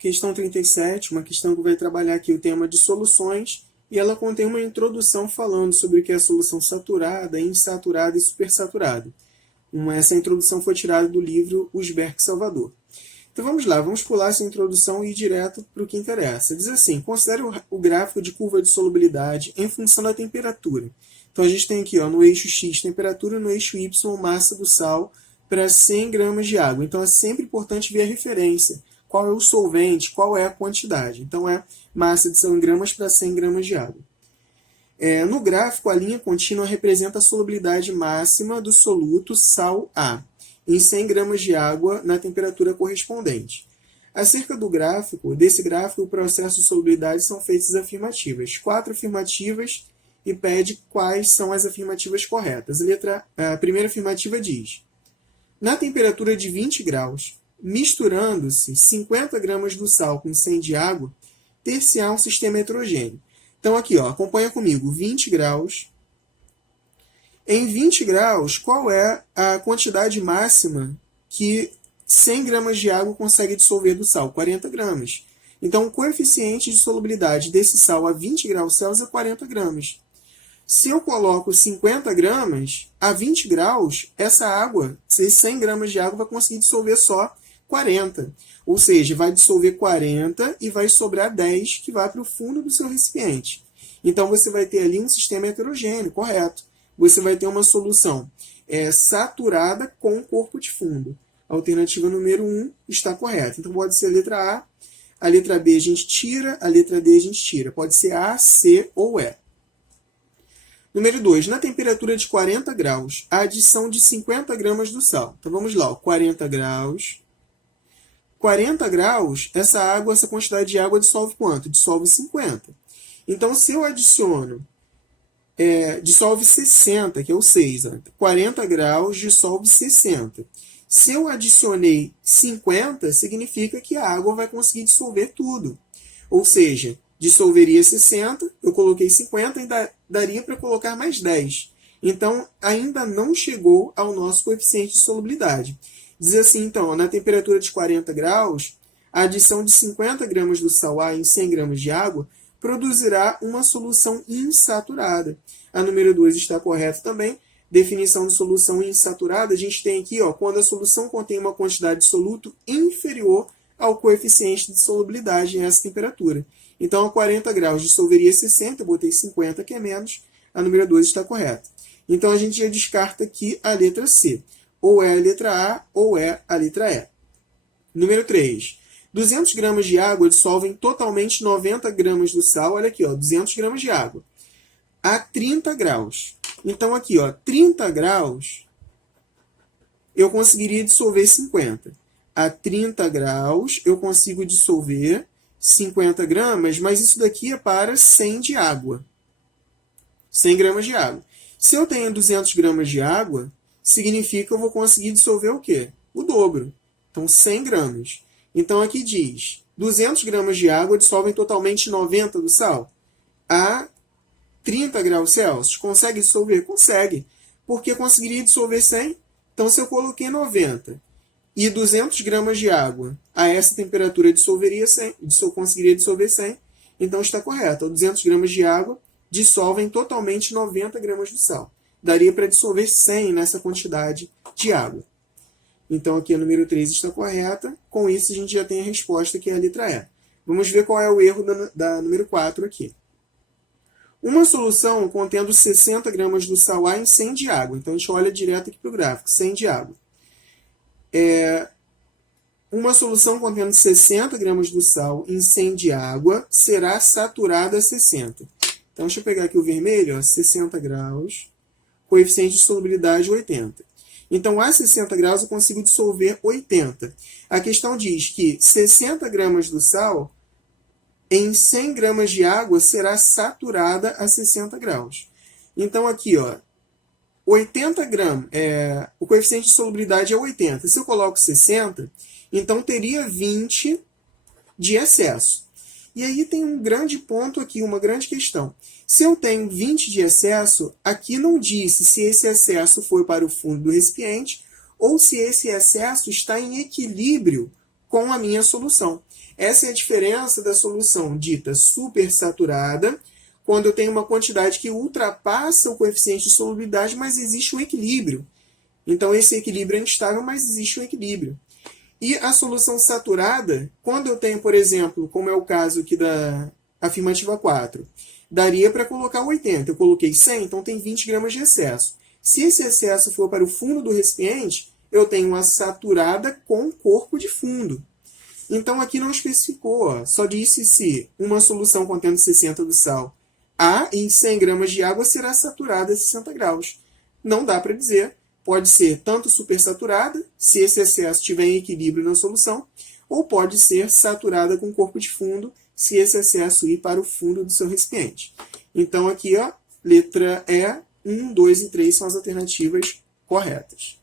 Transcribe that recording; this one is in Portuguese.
Questão 37, uma questão que vai trabalhar aqui o tema de soluções, e ela contém uma introdução falando sobre o que é solução saturada, insaturada e supersaturada. Essa introdução foi tirada do livro Usberg Salvador. Então vamos lá, vamos pular essa introdução e ir direto para o que interessa. Diz assim, considere o gráfico de curva de solubilidade em função da temperatura. Então a gente tem aqui no eixo X temperatura, no eixo Y massa do sal para 100 gramas de água. Então é sempre importante ver a referência. Qual é o solvente, qual é a quantidade. Então é massa de sal em gramas para 100 gramas de água. No gráfico, a linha contínua representa a solubilidade máxima do soluto sal A em 100 gramas de água na temperatura correspondente. Acerca desse gráfico, o processo de solubilidade são feitas afirmativas. 4 afirmativas e pede quais são as afirmativas corretas. A primeira afirmativa diz: na temperatura de 20 graus, misturando-se 50 gramas do sal com 100 de água, ter-se-á um sistema heterogêneo. Então aqui, acompanha comigo, 20 graus. Em 20 graus, qual é a quantidade máxima que 100 gramas de água consegue dissolver do sal? 40 gramas. Então, o coeficiente de solubilidade desse sal a 20 graus Celsius é 40 gramas. Se eu coloco 50 gramas, a 20 graus, essa água, 100 gramas de água, vai conseguir dissolver só 40. Ou seja, vai dissolver 40 e vai sobrar 10 que vai para o fundo do seu recipiente. Então, você vai ter ali um sistema heterogêneo, correto. Você vai ter uma solução saturada com corpo de fundo. A alternativa número 1 está correta. Então, pode ser a letra B a gente tira, a letra D a gente tira. Pode ser A, C ou E. Número 2. Na temperatura de 40 graus, a adição de 50 gramas do sal. Então, vamos lá. 40 graus. 40 graus, essa quantidade de água dissolve quanto? Dissolve 50. Então, se eu adiciono, dissolve 60, que é o 6. 40 graus dissolve 60. Se eu adicionei 50, significa que a água vai conseguir dissolver tudo. Ou seja, dissolveria 60, eu coloquei 50, ainda daria para colocar mais 10. Então, ainda não chegou ao nosso coeficiente de solubilidade. Diz assim, então, na temperatura de 40 graus, a adição de 50 gramas do sal A em 100 gramas de água produzirá uma solução insaturada. A número 2 está correta também. Definição de solução insaturada, a gente tem aqui, quando a solução contém uma quantidade de soluto inferior ao coeficiente de solubilidade nessa temperatura. Então, a 40 graus dissolveria 60, eu botei 50, que é menos, a número 2 está correta. Então, a gente já descarta aqui a letra C. Ou é a letra A, ou é a letra E. Número 3. 200 gramas de água dissolvem totalmente 90 gramas do sal. Olha aqui, 200 gramas de água. A 30 graus. Então, aqui, 30 graus, eu conseguiria dissolver 50. A 30 graus, eu consigo dissolver 50 gramas, mas isso daqui é para 100 de água. 100 gramas de água. Se eu tenho 200 gramas de água, significa que eu vou conseguir dissolver o quê? O dobro. Então, 100 gramas. Então, aqui diz, 200 gramas de água dissolvem totalmente 90 do sal. A 30 graus Celsius. Consegue dissolver? Consegue. Porque conseguiria dissolver 100. Então, se eu coloquei 90 e 200 gramas de água, a essa temperatura dissolveria 100, conseguiria dissolver 100. Então, está correto. 200 gramas de água dissolvem totalmente 90 gramas do sal. Daria para dissolver 100 nessa quantidade de água. Então, aqui a número 3 está correta. Com isso, a gente já tem a resposta, que é a letra E. Vamos ver qual é o erro da número 4 aqui. Uma solução contendo 60 gramas do sal A em 100 de água. Então, a gente olha direto aqui para o gráfico, 100 de água. Uma solução contendo 60 gramas do sal em 100 de água será saturada a 60. Então, deixa eu pegar aqui o vermelho, 60 graus, coeficiente de solubilidade 80. Então, a 60 graus eu consigo dissolver 80. A questão diz que 60 gramas do sal em 100 gramas de água será saturada a 60 graus. Então, aqui, 80 gramas, o coeficiente de solubilidade é 80. Se eu coloco 60, então teria 20 de excesso. E aí tem um grande ponto aqui, uma grande questão. Se eu tenho 20 de excesso, aqui não disse se esse excesso foi para o fundo do recipiente ou se esse excesso está em equilíbrio com a minha solução. Essa é a diferença da solução dita supersaturada, quando eu tenho uma quantidade que ultrapassa o coeficiente de solubilidade, mas existe um equilíbrio. Então, esse equilíbrio é instável, mas existe um equilíbrio. E a solução saturada, quando eu tenho, por exemplo, como é o caso aqui da afirmativa 4, daria para colocar 80. Eu coloquei 100, então tem 20 gramas de excesso. Se esse excesso for para o fundo do recipiente, eu tenho uma saturada com corpo de fundo. Então, aqui não especificou, ó, só disse se uma solução contendo 60 do sal A em 100 gramas de água será saturada a 60 graus. Não dá para dizer. Pode ser tanto supersaturada, se esse excesso estiver em equilíbrio na solução, ou pode ser saturada com corpo de fundo, se esse excesso ir para o fundo do seu recipiente. Então, aqui, ó, letra E, 1, 2 e 3 são as alternativas corretas.